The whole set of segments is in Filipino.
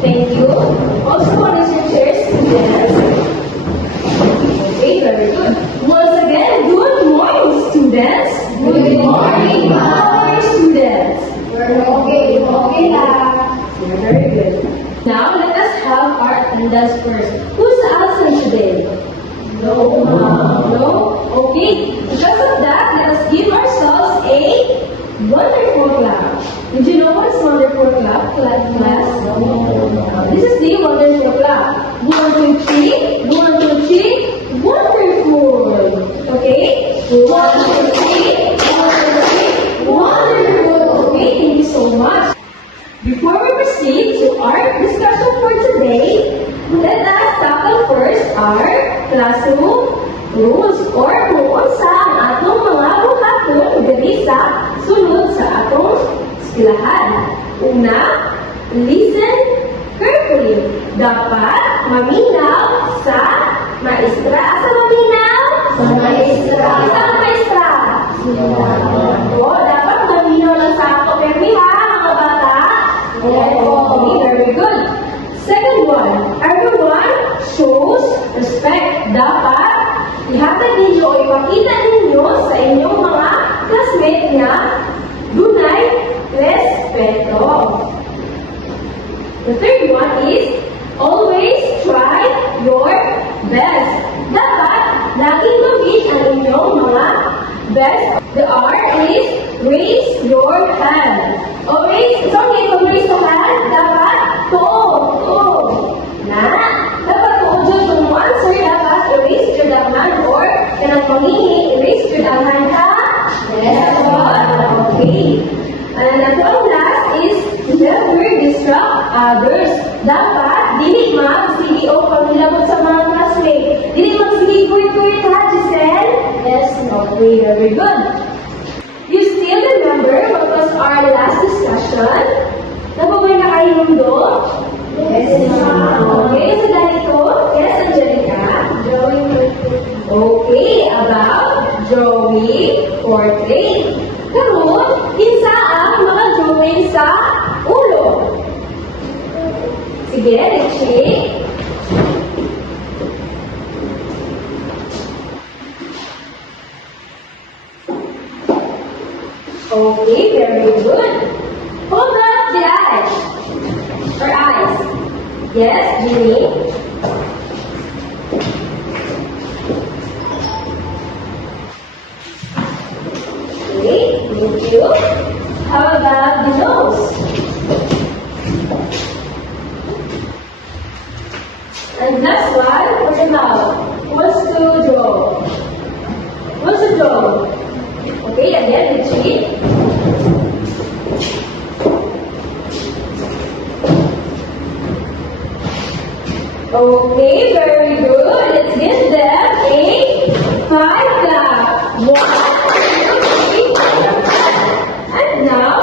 Thank you. Also, what is your chair, students? Okay, very good. Once again, good morning, students. Good morning, How ma'am. are you, students? We're okay lang. You're very good. Now, let us have our attendance first. Who's absent today? No, ma'am. No? Okay. Because of that, let us give ourselves a wonderful clap. Did you know what is wonderful clap, class? This is the wonderful clap. 1, 2, 3. 1, 2, 3. Wonderful. Okay? 1, 2, 3. 1, 2, 3. Wonderful. Okay, thank you so much. Before we proceed to our discussion for today, let us tackle first our classroom rules or kung unsa ang atong mga buhaton diri sa sunod sa atong eskwelahan. Una, listen carefully. Dapat maminaw sa maestra. Asa maminaw? Sa maestra. Isang maestra. O, dapat maminaw lang sa ako. Permi ha, mga bata? Okay, very good. Second one, everyone shows respect. Dapat ihatag ninyo o ipakita ninyo sa inyong mga classmates na dunay respeto. The third one is always try your best. Dapat laging gawin ang inyong mga best. The R is raise your hand. Always, sorry, kung raise your hand, dapat tuo. Na, dapat tuo dyan kung mo answer, dapat erase your hand or kanang panghihi, erase your hand ka? Yes, Okay. And ang last is never disrupt others. Dapat, dili mag-sige o pagilabot sa mga classmates. Dili mag-sige kuy-kuy ka, Giselle? Yes, Okay, very good. You still remember what was our last discussion? Nababoy na kayo mundo? Yes, ma'am. Okay, so ganito. Yes, Angelica? Drawing Okay, about drawing portrait. Karon, kinsa ang mga drawing sa ulo? Sige, Richie. Okay, very good. Hold up the eyes. Or eyes. Yes, Jimmy? Okay, thank you. How about the nose? And last one, for the mouth. What's to draw? What's to draw? Okay, again, Richie. Okay, very good. Let's give them a 5 clap. 1, 2, 3, 4. And now,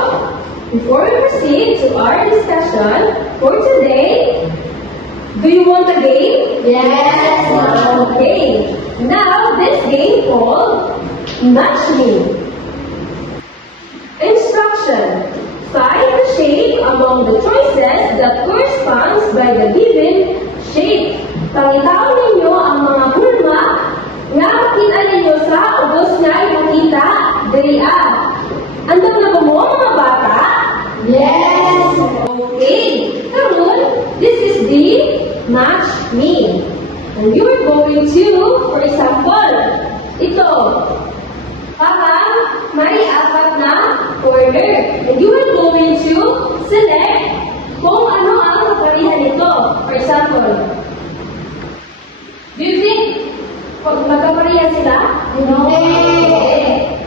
before we proceed to our discussion for today, do you want a game? Yes, ma'am. Okay. Now, this game called Match Me. Instruction. Find the shape among the choices that corresponds by the given shape. Pangitaw ninyo ang mga hulma nga makita ninyo sa ubos nga ipakita diriya. Andam na ba mo mga bata? Yes. Okay. Karon, this is the match me. And you are going to, for example, ito. Parang may apat na corner. And you are going to select kung ano ang kaparihan nito. For example, do you think magkaparihan sila? No. Okay.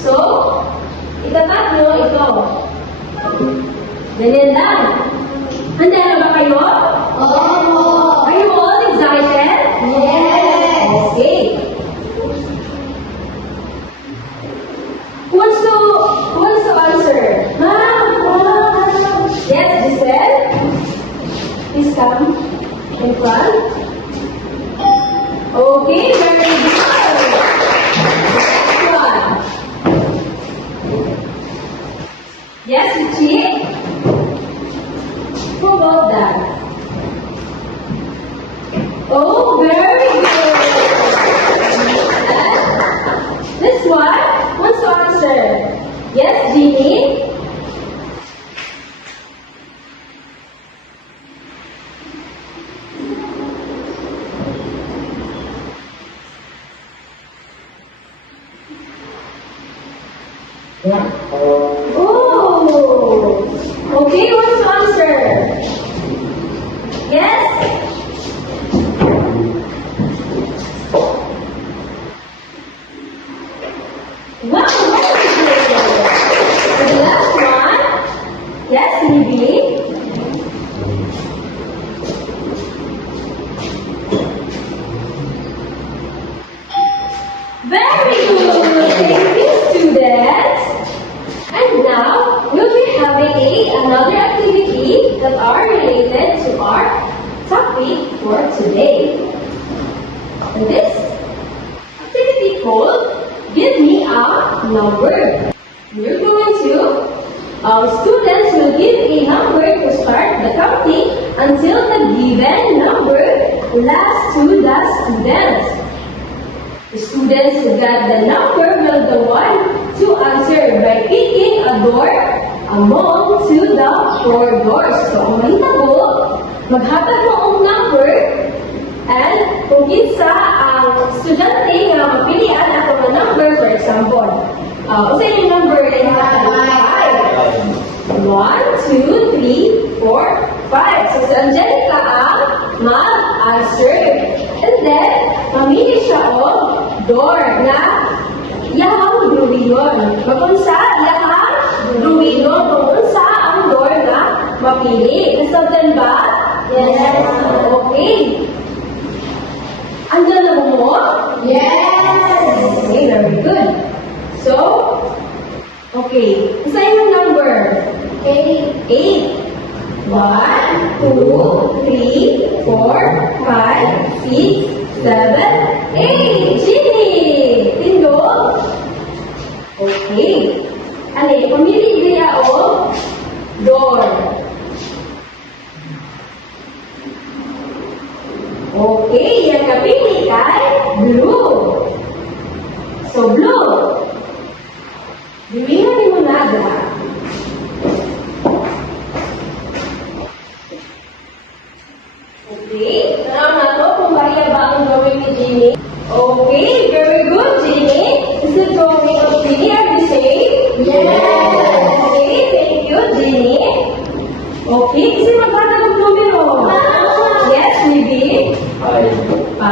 So, itatap nyo ito. Ganyan lang. Handa na ba kayo? Oh. Are you all excited? Yes. Okay. Who wants to answer? Yes, Giselle? Please come in front. Okay, very good. Next one. Yes, Suchi? How about that? Oh, very good. And this one wants to answer. Yes, Jeannie? Oh, okay, who wants to answer? Yes? Wow, very good. For the last one, yes, Libby? Very good. Thank you, students. And now, we'll be having another activity that are related to our topic for today. And this activity called Give Me a Number. We're going to, our students will give a number to start the counting until the given number lasts to the students. The students who got the number will go on to answer by picking a door among to the 4 doors. So, ang mahitabo, maghatag mo ang number and kung kinsa ang estudyante nga mapilian ato nga number, for example, usa yung number ay hatag 5. 1, 2, 3, 4, 5. So, si Angelica ang mag-answer. And then, mamili siya o door na iyahang druwiyon. Magunsa, iyahang druwiyon. Magunsa ang door na mapili. Nasabdan ba? Yes. Okay. Andyan na mo? Yes. Okay, very good. So, okay. Isa yung number? 8. 8. 1, 2, 3, 4, 5, 6, 7, 8. Ginny! Pindot? Okay. Ali, pamili niya o door. Okay, yung kapili kay blue. So, blue. Diwihan mo na da. Okay, tanaw na to kung kaya ba ang gawin ni Jeannie. Okay, very good, Jeannie. Is it going up, Jeannie? Are you safe? Yes. Okay, thank you, Jeannie. Okay, kasi magkano ng numero? Yes, maybe. 5.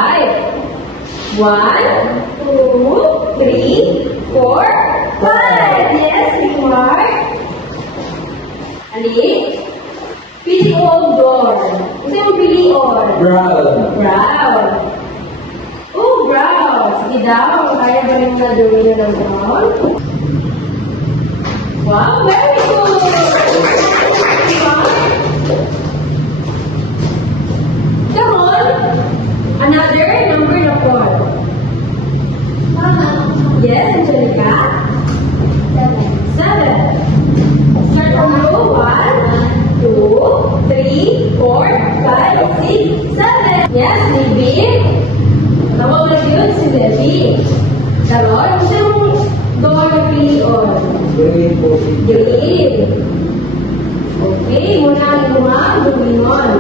1, 2, 3, 4, 5. Yes, Mark. Ali? Pili all door. Kasi mo pili all. Brown. Brown. Oh, brown. Sige daw. Kaya ba rin na gawin na ng brown? Wow, very good. Come on. Another number na 4. Yes, Angelica? 7. Start from row 1, 2, 3, 4, 5, 6, 7. Yes, Libby. Tawag na yun si Libby. Talon, gusto mong door na pilion. Green po. Green. Okay, muna ang lumang luminon.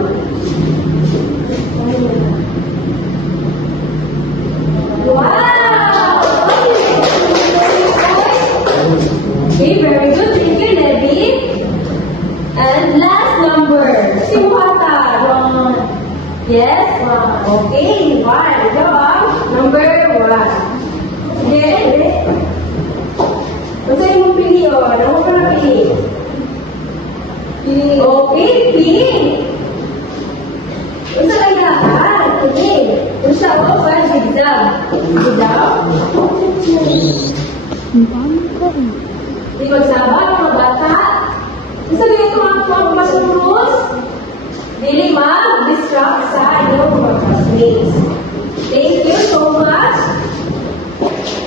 Wow! Okay, very good. Thank you, Libby. And last number. Simuhata. Yes? Okay, 1. Ito ang number 1. Sige. Basta yung pili, o. Ano mo pa na pili? Okay, pink. Basta lang lahat. Okay. Kung siya, o, para sigdam. Sigdam? Di magsabak, mga bata. Basta lang ito ang pasurus. Dili mag-distract sa inyong mga classmates. Thank you so much.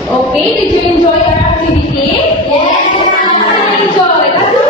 Okay, did you enjoy our activity? Yes. I enjoy. That's the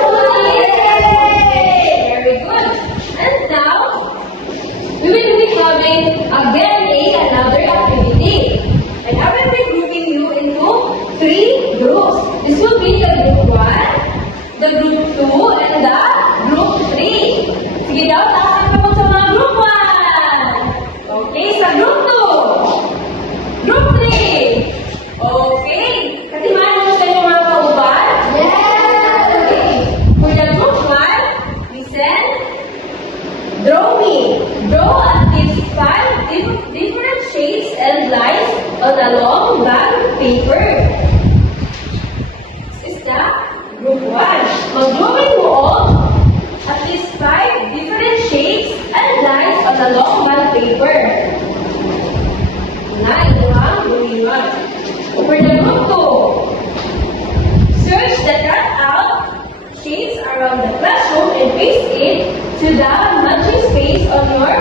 from the classroom and paste it to the matching space on your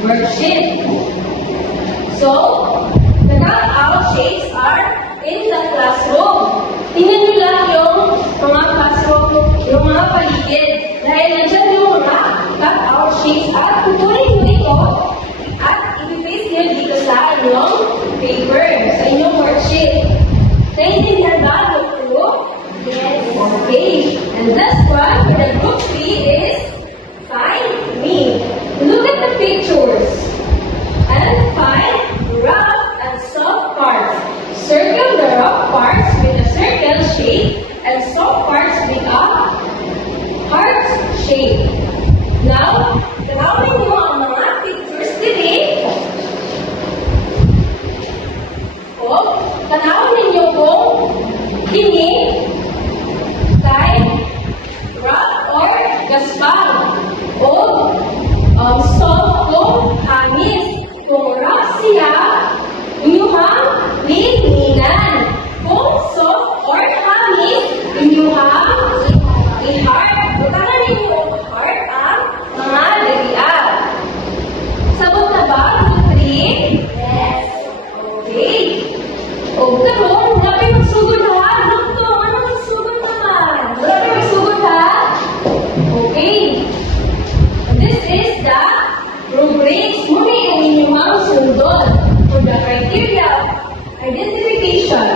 worksheet. So, the cutout shapes are in the classroom. Tingnan nyo lang yung mga classroom, yung mga paligid. Dahil nandiyan yung mga cutout shapes at kukunin nyo ito at i-paste nyo dito sa inyong paper, sa inyong worksheet. Naiintindihan ba ang group? Yes. Okay. And this one for the group 3 is find me. Look at the pictures and find rough and soft parts. Circle the rough parts with a circle shape and soft parts with a heart shape. Now, tanawin mo ang mga pictures today. O, tanawin ninyo kung kini kay rough or gaspang o soft o hamis. Kung rough siya, inyuhang lininan. Kung soft or hamis, inyuhang i-heart. Butanan ninyo ang heart ang mga lagian. Sabot na ba? Three? Yes. Okay. O karon, nabi magsugod ha? Doktor, ano magsugod naman? Nabi magsugod ha? Okay. This is the rubrics. Muna ang inyong sundod for the criteria of identification.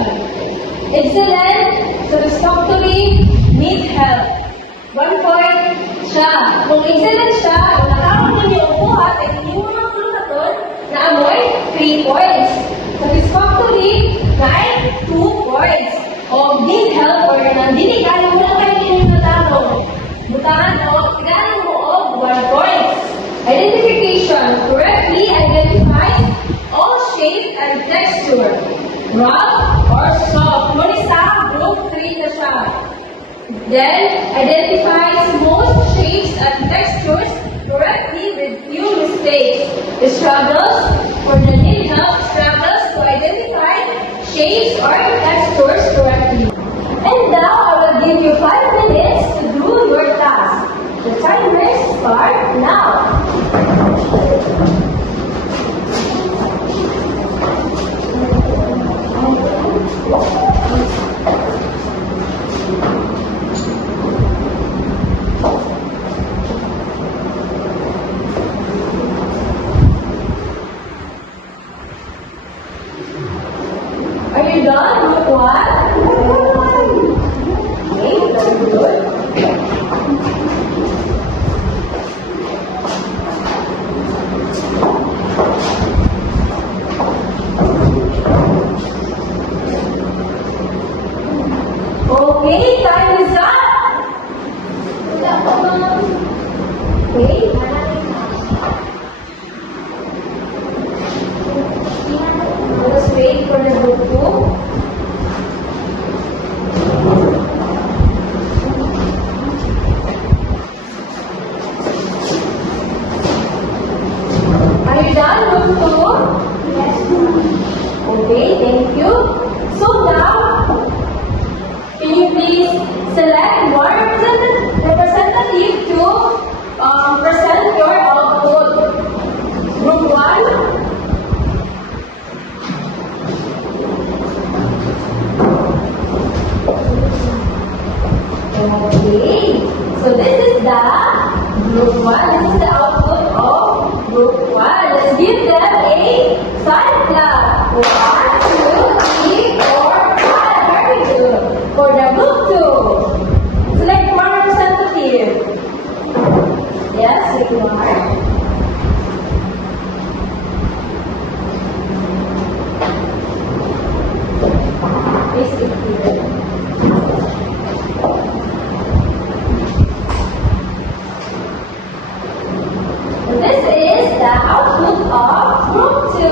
Excellent, satisfactory, need help. 1 point siya. Kung excellent siya, kung nakawag ninyo ang buhat, ay hindi mo mga sulutan na amoy 3 points. Satisfactory, 2 points. O need help or nandini kaya mo lang kayo ninyo natanong. Butahan o tiganan mo o 1 point. Identification correctly identifies all shape and texture. Rough or soft. Muna sa group 3 na siya. Then, identifies most shapes and textures correctly with few mistakes. It struggles for the need help struggles to identify shapes or textures correctly. And now, I will give you 5 minutes to do your task. The timers start now. Are you done with what? Okay, very good. Okay, time is up. Okay. Let us wait for the group 2. Are you done, group 2? Yes. Okay, thank you. So now, can you please select one representative to present your output? Group 1. Okay, so this is the group 1. This is the output of group 1. Let's give them a side clap. 1, 2, 3, 4, 5. Very good. For the group 2, select one representative. Yes, Sigmar. Please sit here. This is the output of group 2.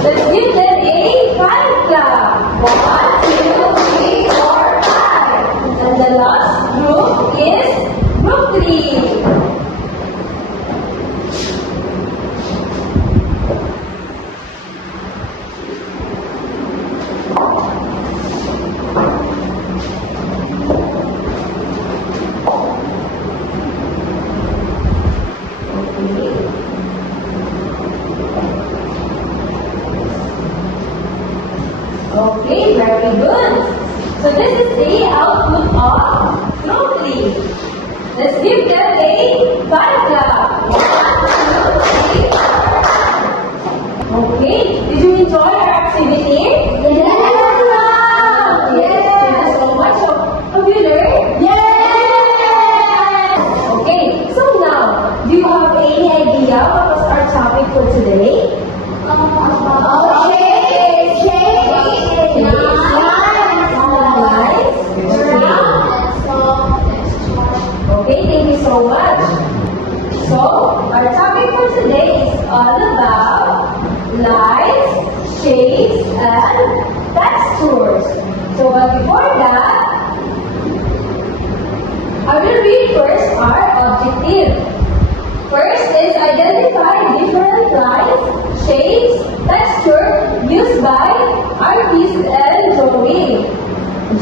Let's give them a 5 clap. 1, 2, 3, 4, 5. And the last group is group 3. so much. So, our topic for today is all about lights, shapes, and textures. So, but before that, I will read first our objective. First is identify different lights, shapes, texture used by artists and drawing.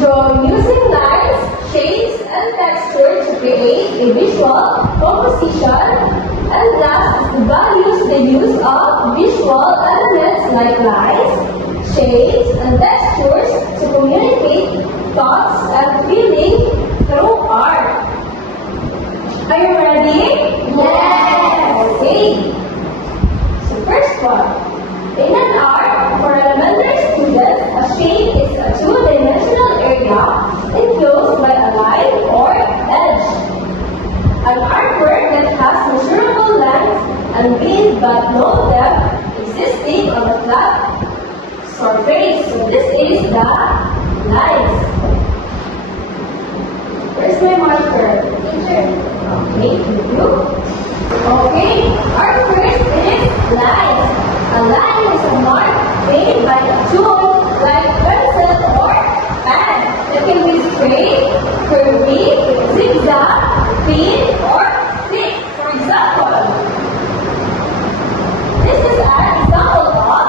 Draw using lights, shapes, and texture to create a visual composition. And last is to values the use of visual elements like lights, shapes, and textures to communicate thoughts and feelings through art. Are you ready? Yes. Okay. So first one. In an art, for elementary students, a shape is a two-dimensional area enclosed by a line or edge. An artwork that has measurable length and width but no depth existing on a flat surface. So this is the lines. Where's my marker? Teacher. Okay, thank you. Okay, our first is lines. A line is a mark made by a tool like pencil or pen. It can be straight, curvy, zigzag, thin, or thick. For example, this is an example of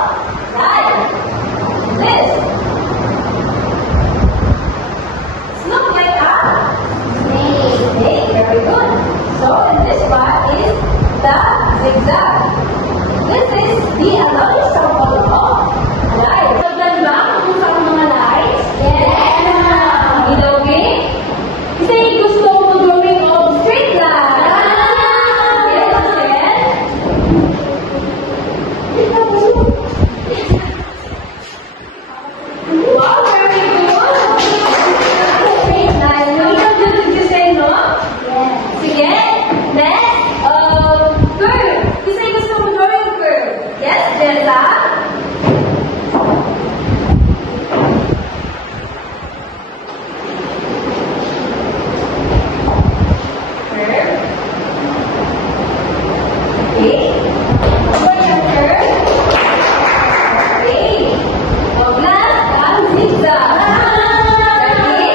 line. This. It looks like a snake. Very good. So, and this one is the zigzag. This is the another sample of lights. Tignan ba kung saan ang mga lights? Yes. Is it okay? Kasi gusto mo drawing of straight line. Yes, wow, very good. Straight line. Did you say no? Yes. Sige. Next, curve. Kasi gusto mo drawing curve. Yes, Jessa? Curve. Okay. For your curve. Okay. Now, last, ang zigzag. Ready?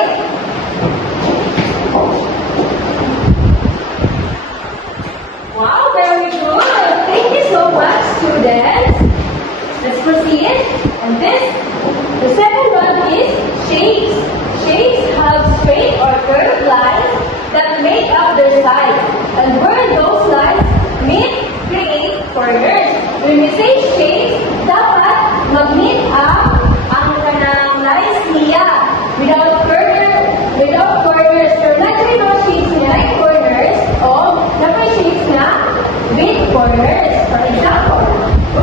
Wow, very good. Thank you so much, students. Let's proceed. And the second one is shapes. Shapes have straight or curved lines that make up their sides. And where those lines meet, create corners. When we say shapes, dapat mag-meet up ang kanang lines niya without corners. So, nagkari mga shapes niya like corners o nagkari shapes na with corners. For example,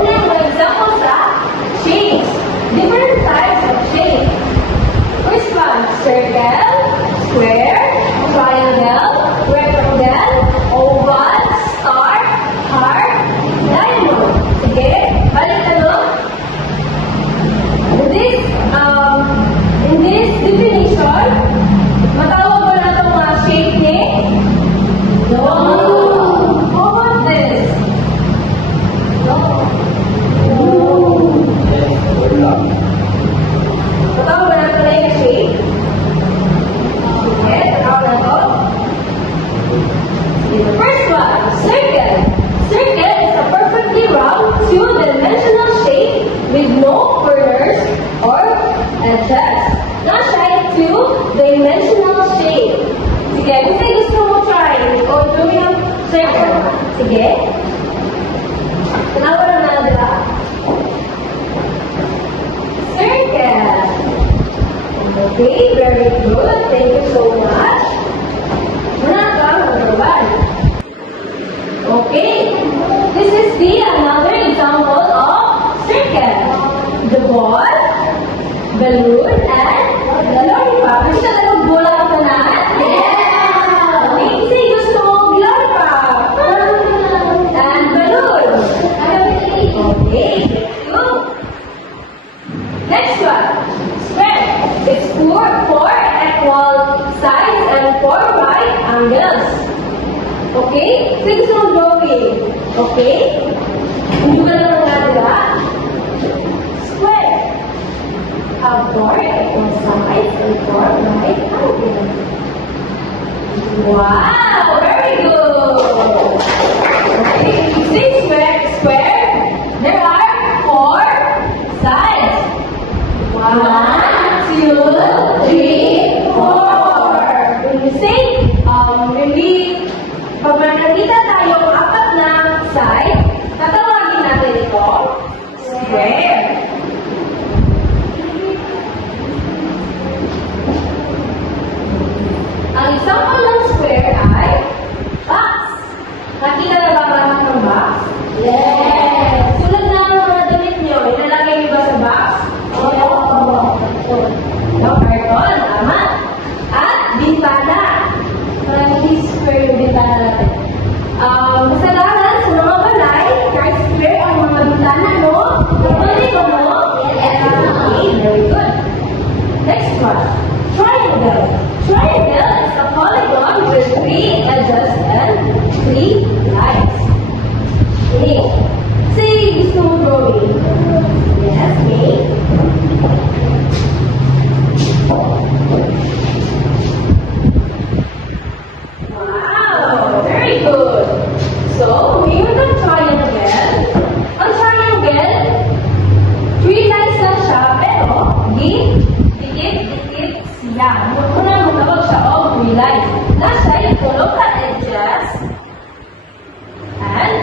unang mga example sa shapes. Different types of shapes. First one, circle, square, triangle, rectangle, oval, star, heart, diamond. Sige, balik ano? In this definition, matawag mo na itong mga shape ni? No. How about this? No. Yes, wala. Matawag mo na ito na yung shape? Okay, matawag na ito. The first one, circle. Circle is a perfectly round, two-dimensional shape with no corners or edges. Not like two-dimensional shape. Sige, kasi gusto mo try o gawin ang circle. Sige. Tanawa na nada. Circle. Okay, very good. Thank you so much. Muna ka, number one. Okay, this is another example of circle. The ball, balloon, and the lollipop. Gusto na ng bola ka na? Yeah. Okay, kasi gusto mo lollipop. And balloon. Okay, good. Next one, square. It's four equal sides and four right angles. Okay? So, gusto mong drawing. Okay? Hindi ka lang nagagawa. Square. Four on sides and four right angle. Wow! Very good! Okay, say square. There are four sides. 1, 2, 3, 4. When you say, pag nakita tayo ng apat na side, tatawagin natin ito square. Ang example ng square ay box. Nakita na ba ang ng box? Yes. Tulad ng mga damit nyo, ilalagay nyo ba sa box? No, carton, tama. At bintana. Parang hindi square yung bintana natin. Kasalanan sa mga balay, kahit square ang mga bintana, no? Pwede ko, no? Yes. Okay, very good. Next one. Triangle. Triangle is a polygon with 3 edges and 3 lines. Okay. Say, gusto mo drawing? Yes, okay. Wow, very good. So, mayroon ng triangle. Ang triangle, 3 lines lang siya, pero dikit siya. Unang matawag siya o 3 lines. Nasa yung tulog na edges and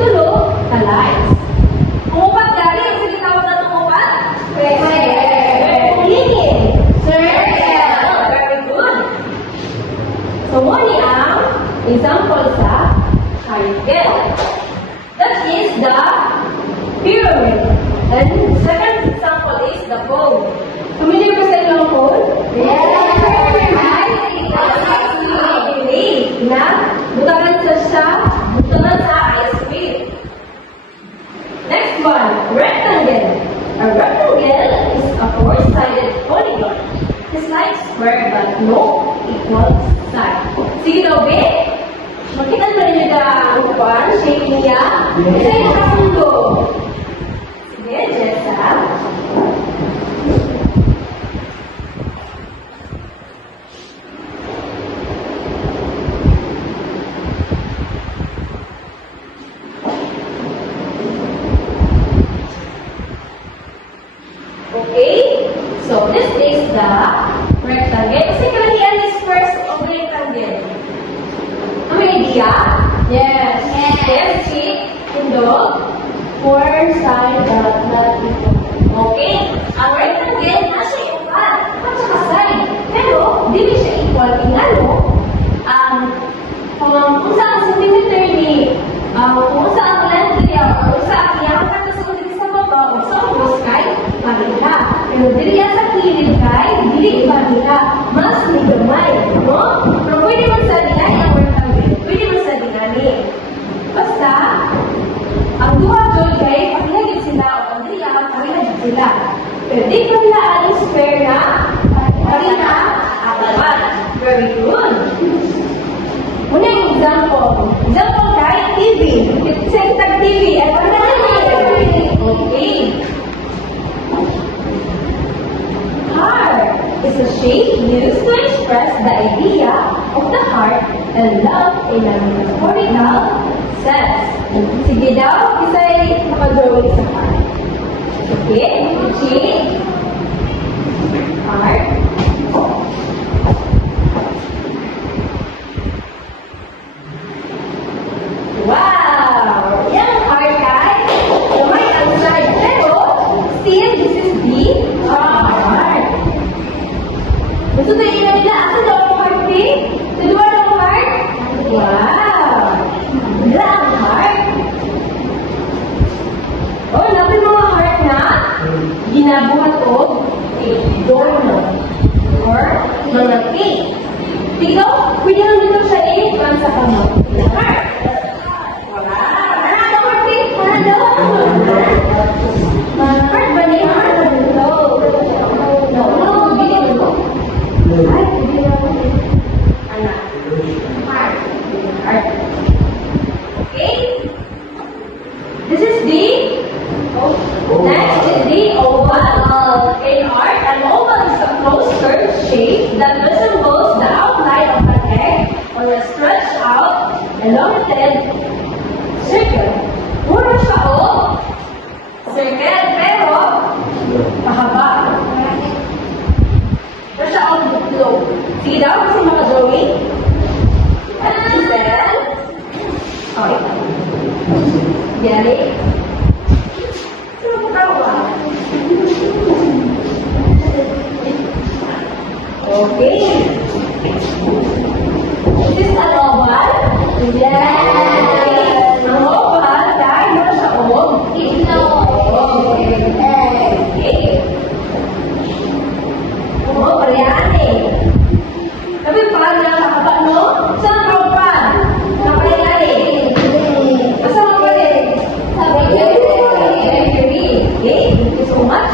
tulog na lines. Umupat dali, ang sige tawag na umupat? Ulitin. Circle. Very good. So, muli ang example sa triangle. That is the pyramid. And the second example is the cone. Familiar ba sa inyo ang cone? Yes. Na butaran sa ice cream. Next one, rectangle. A rectangle is a four-sided polygon. It's like square but no equal side. Sige daw, be? Makita ba rin yung upuan? Shape niya? Isa yung kasundo. Sige, Jessa. Okay? So, this is the rectangle. Kasi kalahian is first of rectangle. Ang may idea? Yes. Yes, see? Indo? Four side but not equal. Okay? Ang rectangle, nasa upat at saka side. Pero, hindi siya equal. Tingnan mo, kung saan centimeter ni, kung saan length niya, kung saan niya, sa baba, o sa ubos kay Manila. Pero dili yan sa kilid kay, dili Manila. Mas may gamay, no? Pero pwede man sa dinay ang rectangle. Pwede man sa dinani. Basta, ang duha doon kay, pagilagid sila, o ang dili ang pagilagid sila. Pero di ko nila ang square na, pagina, atapan. Very good. Muna yung example. Example kay TV. Sa itag TV, ay wala na. Okay. Heart is a shape used to express the idea of the heart and love in a metaphorical sense. Sige daw, isa'y makadrawing sa heart. Okay? Shape. Heart. Wow! Yan heart ay may outside. Pero, still, this is the heart. Gusto na ilan nila? Asa daw ang heart, Pink? Sa duwa daw ang heart? Wow! Wala ang heart. Oh, natin mga heart na ginabuhat o doorknob or mga cake. Tignan, pwede lang dito sa kan sa kamot. Heart. Heart ba niya? No. No, bigyan mo. Ay, bigyan mo. Anak. Heart. art. Okay? This is the next is the oval. In art, an oval is a closed curved shape that resembles the outline of an egg or a stretched out, elongated circle. Mura siya o circle, pero mahaba. Mura siya o globe. Sige daw, kasi maka-drawing. At Giselle. Okay. Yari. Sino mo tawa? Okay. Is this an oval? Yes. Ang oval, dahil mura siya o okay. Oo, parehan eh. Tapi paano nakakaba mo? Saan ang oval? Nakaparehan eh. Basta mo pa rin. Mercury. Okay, thank you so much.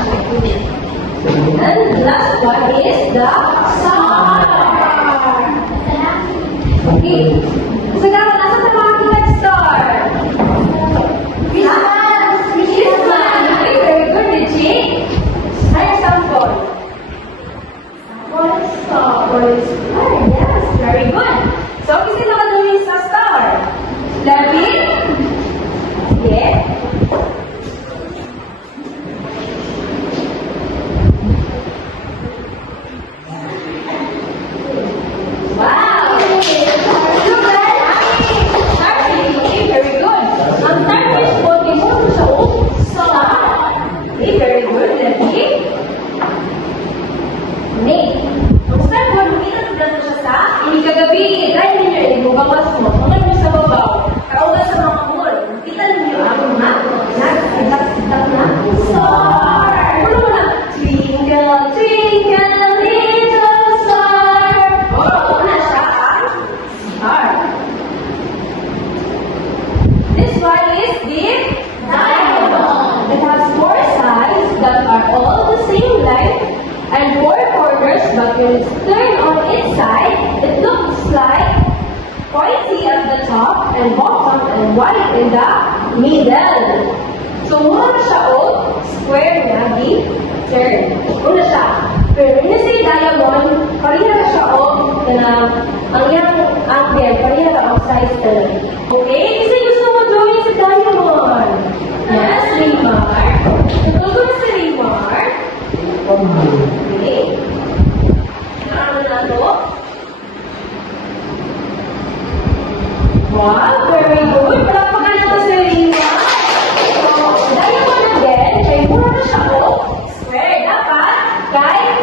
And the last one is the star. Okay. So, nasa sa mga kilat star? This one. Okay, very good, Richie. Ano sample? Sample star. Yes, very good. So, kasi nakadumi sa star. Larry? Yes. Wow! Okay, very good. Ang starfish po, timuro sa star. Okay, very good. Larry? Nick. Ang star po, makita ko lang siya sa hindi kagabi, dahil ninyo, ibugawas mo. Mga nyo sa babaw. Kauga sa mga kamul. Kita ninyo ang mga nagsidak na star. Ano mo na? Twinkle, twinkle, little star. Oh, na siya ang star. This one is the diamond. It has four sides that are all the same length and four corners, but when it's turned on its side, it looks like pointy at the top and bottom and white in the middle. So, muna siya o square na di turn. Muna siya. Pero when you say diamond, pariha na siya o na ang iyang angle, pariha na ang size talaga. Okay? Kasi gusto mo drawing sa diamond. Yes, Raymar. Natuto na si Raymar. Okay. Ano na to? Wow, very good. Palakpakan natin si Raymar. Diamond again. Kaya muna na siya o square. Dapat kahit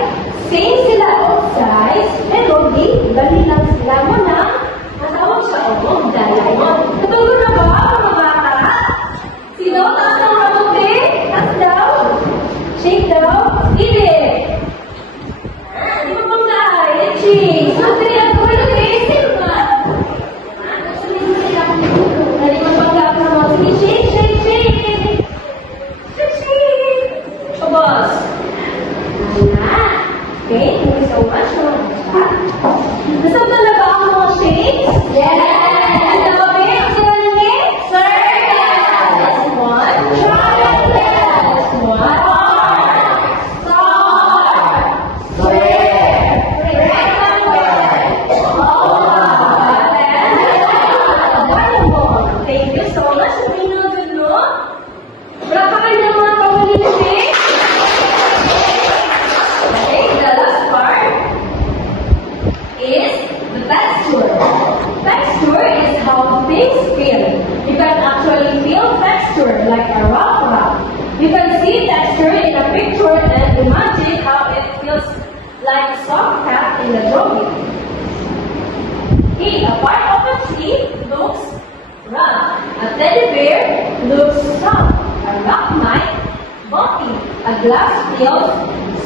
same sila o size, pero di, bali lang sila mo na natawag siya o diamond. Natuto na ba mga bata? Sino? Taas ng mabuti? Taas daw? Shake daw? Hindi. Di mo pang lahay. Richie. Sabi niya, gawin na kayo. Sino ba? Hindi mo pang lahay. Sige, shake, shake, shake. Shake, shake. Abas. Okay, thank you so much. Nasab na ba ang mga shakes? Yes. Ano ba ba? Ang sila nila? Circle. That's one. That's one. Thank you so much. Sabihin nyo na no? Wala pa kayo ng mga pamilisi? Okay, the last part is the texture. Texture is how things feel. You can actually feel texture like a rock. You can see texture in a picture and imagine how it feels like a soft cat in the drawing. Okay, a part of a tree looks rough. A teddy bear looks soft. A rock might bumpy. A glass feels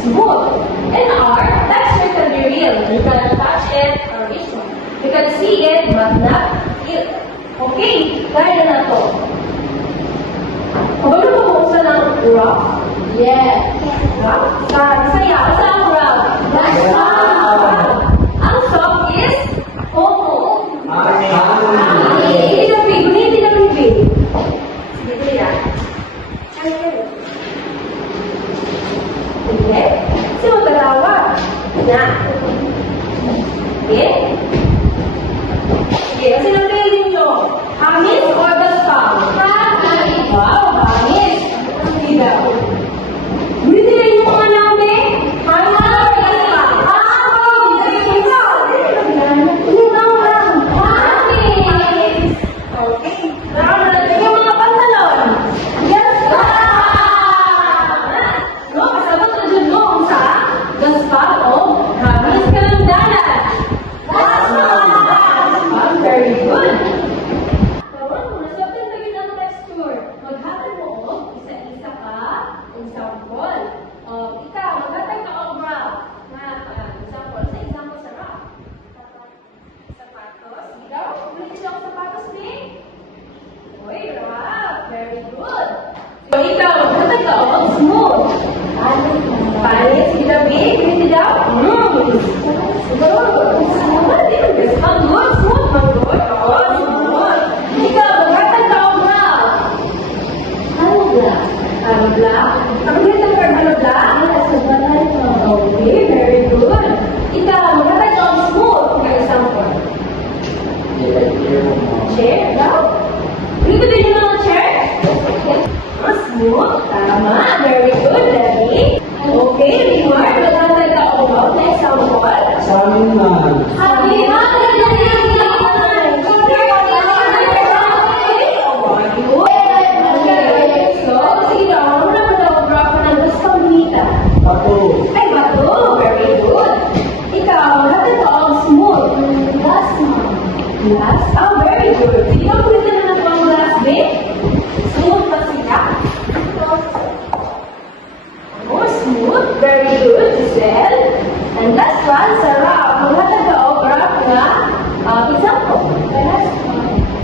smooth. In art, texture can be real. You can touch it or visual. You can see it but not feel it. Okay, kaya na to. Kabalo mo kung saan ang rough? Yes. Rough? Saya. Saan ang rough? That's Ang soft is cold. Hangin. good. Karoon mo, nasabtan na yun ang texture. Maghatag mo o, isa-isa ka, example. Ikaw, maghatag ka o graph. Example, sa example sa graph. Sapatos. Ikaw, ulit siya ang sapatos ni? Uy, graph. Very good. So, ikaw, maghatag ka o smooth. Palit si David, hindi daw? Good. Manggod, smooth, manggod. Oo, smooth. Ikaw, maghatag ka o graph. Ano black? Ako dito ka ano black? Okay, very good. Ikaw, maghatag ka o smooth. For example. Chair, daw? Dito din yung mga chair? Smooth. Tama. Very good, Debbie. Okay, Rimar, maghatag ka o graph. Na example. Sa amin na. Happy So, sige daw, ano naman daw ang graph ng gusto dito? Ako. Ay, bato. Very good. Ikaw, natin to ang smooth. Last one. Last? Oh, very good. Sige daw, kulitin na natin ang last bit. Smooth pa siya. Oh, smooth. Very good, Giselle. And last one, Sarah. Maghatag ka o graph na example.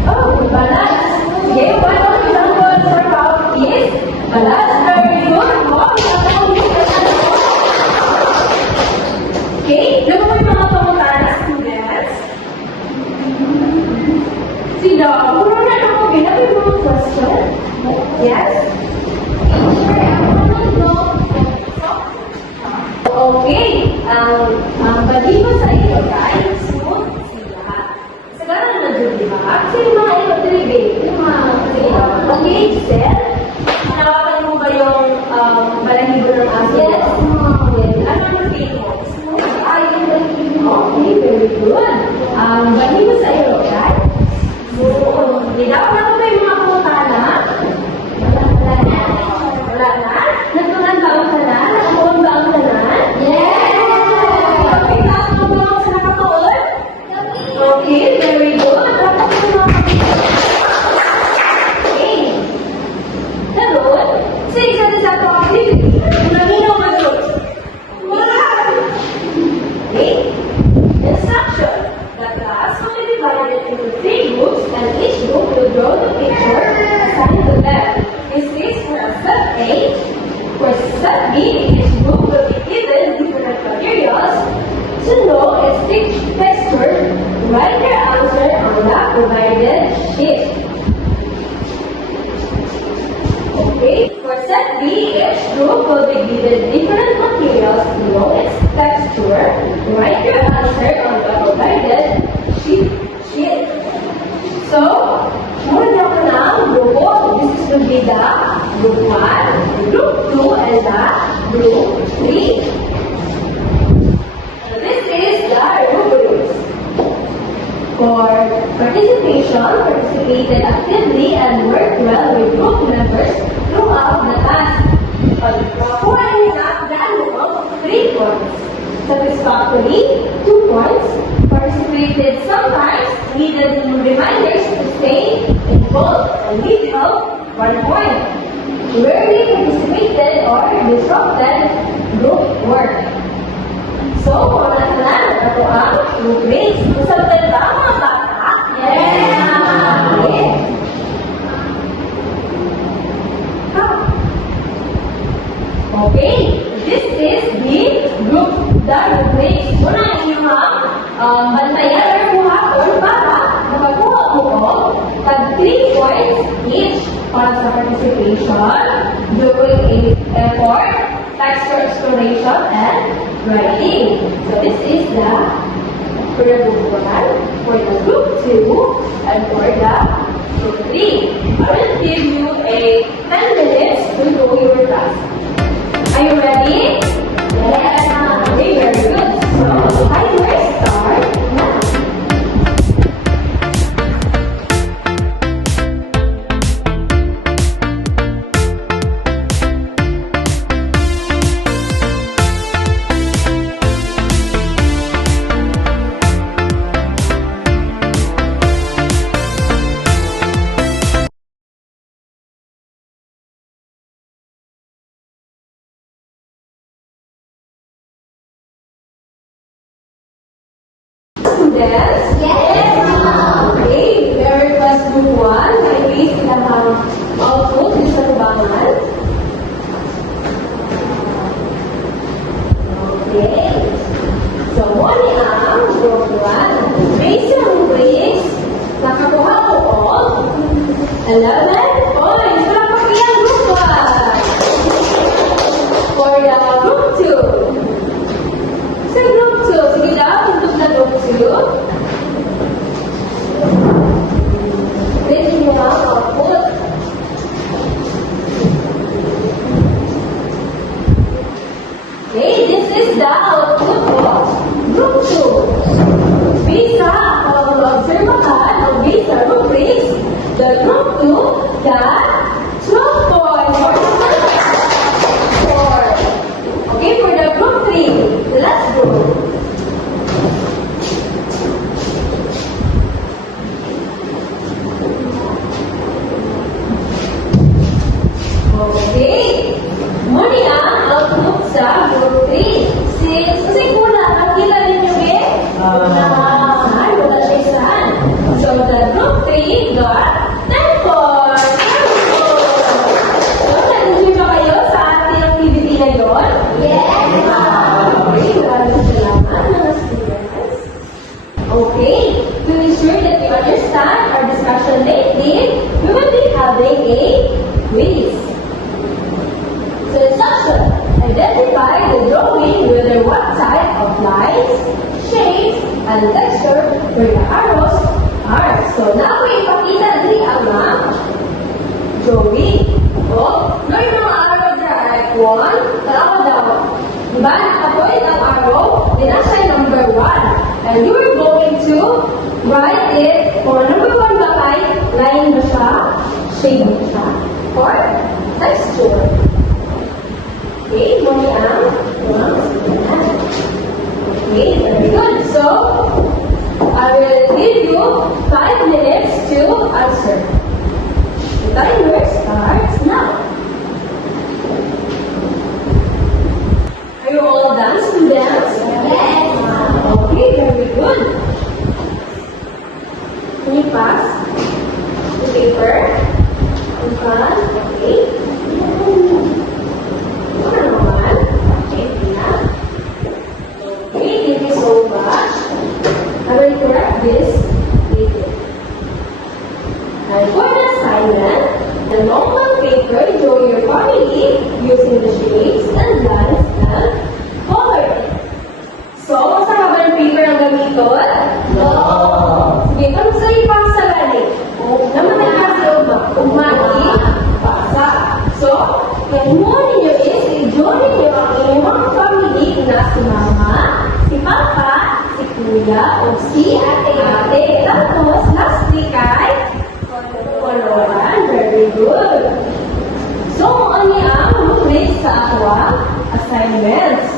Oh, balance. Okay, one of example for graph is balance. Very good. Wow, okay, ano mo yung mga pangutana, students? Sino? Kung na ako, ginagawa yung mga question? Yes? Okay, ang balibo sa iyo, guys, smooth sila. Sekarang na nag-diba? Kasi yung mga iyo, delivery, yung mga okay, Giselle, nawakan mo ba yung balahibo ng aso? Yes, ano ang feel mo? Smooth. Ay, yung balahibo. Okay, very good. Ang balibo sa iyo, guys, smooth. Dapat ano ba yung mga putana? Wala na? Natunan taon ka na? Nakakuha ba ang tanan? Okay, taas mo ba sa nakatuon? Okay, very good. Dapat mo mga okay. Daroon, sa isa't isa to activity, nanino ka doon. Okay. Instruction. The class will be divided into 3 groups and each group will draw the picture assigned to them. Is this for a set A? For set B, each group will be given different materials to know its texture. Write their answer on the provided sheet. Okay, for set B, each group will be given different materials to know its texture. Write your answer on the provided sheet. So, muna niyo ko na ang grupo. This is will be the group 1, group 2, and the group 3. This is the rubrics. For participation, participated actively and worked well with group members throughout the task. Pagkakuha nila, value of 3 points. Satisfactory, 2 points. Participated sometimes, needed reminders to stay involved and need help, 1 point. Rarely participated or disrupted group work. So, kung na ito ang rubrics. Kung sa tanda, mga bata? Yes! Okay, this is the group, the rubrics. Muna ang inyong bantayan or buhaton para makakuha mo ko tag 3 points each para sa participation, doing effort, texture exploration, and writing. So this is the for the group 1, for the group 2, and for the group 3. I will give you a 10 minutes to do your task. Are you ready? Yes. Okay, very good. So, timer start now. 11 points. Palakpakan group 1. For the group 2. Sa group 2, sige daw, tuntog na group 2. Please nyo ang output. Okay, this is the output of group 2. Based on observahan o based on rubrics, the group 2 got 12 points for the first 4. Okay, for the group 3, let's go. Okay. Muli ang output sa group 3. Kasi kulang, nakita ninyo eh? Wala siya isahan. So, the group 3 got 10 points. So, nag-enjoy ba kayo sa ating activity na yun? Yes, ma'am. Okay, maraming salamat mga students. Okay, to ensure that you understand our discussion lately, we will be having a quiz. So, instruction. Identify the drawing whether what type of lines, shapes, and texture where the arrows are. So, now we ipakita din ang mga drawing. O, no yung mga arrow dyan, like 1, tarawa daw. Diba? Nakapoint ang arrow, din na siya number 1. And you are going to write it for number 1 ba kay line ba siya, shape ba siya, or texture. Okay, muli ang okay, very good. So, I will give you 5 minutes to answer. The timer starts now. Are you all done, students? Yes, ma'am. Okay, very good. Can you pass the paper in front? Okay. Okay, thank you so much. I will correct this later. And for the assignment, the normal paper, draw your family using the shapes and lines and coloring. So, sa haba ng paper ang gamiton? No. Sige, kung sa ipasa lali, naman ay kasi umagi, pasa. So, yung mo ninyo is, i-draw ninyo ang inyong family na si mama, si papa, si kuya, o si ate. Tapos, lastly kay koloran. Very good. So, ano ang rubric sa akwa? Assignments.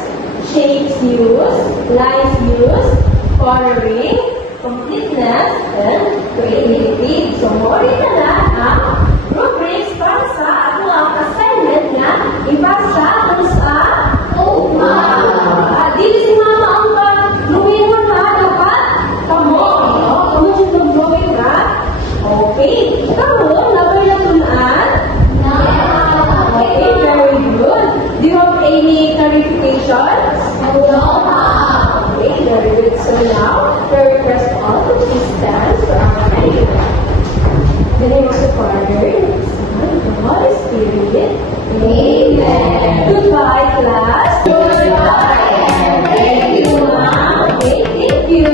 Shapes use, lines use, coloring, completeness, and creativity. So, mori na na ang rubrics para sa ato ang assignment na ibasa kung sa dili si mama ang drawing mo na dapat kamo. Kamo siya mag-drawing ka. Okay. Kamo, number na tunan. Okay, very good. Do you have any clarifications? No. Okay, very good. So now, the request all to please stand for our prayer. In the name of the Father, and of the Son, and of the Holy Spirit. Amen. Goodbye, class. Goodbye, and thank you, ma'am. Okay, thank you.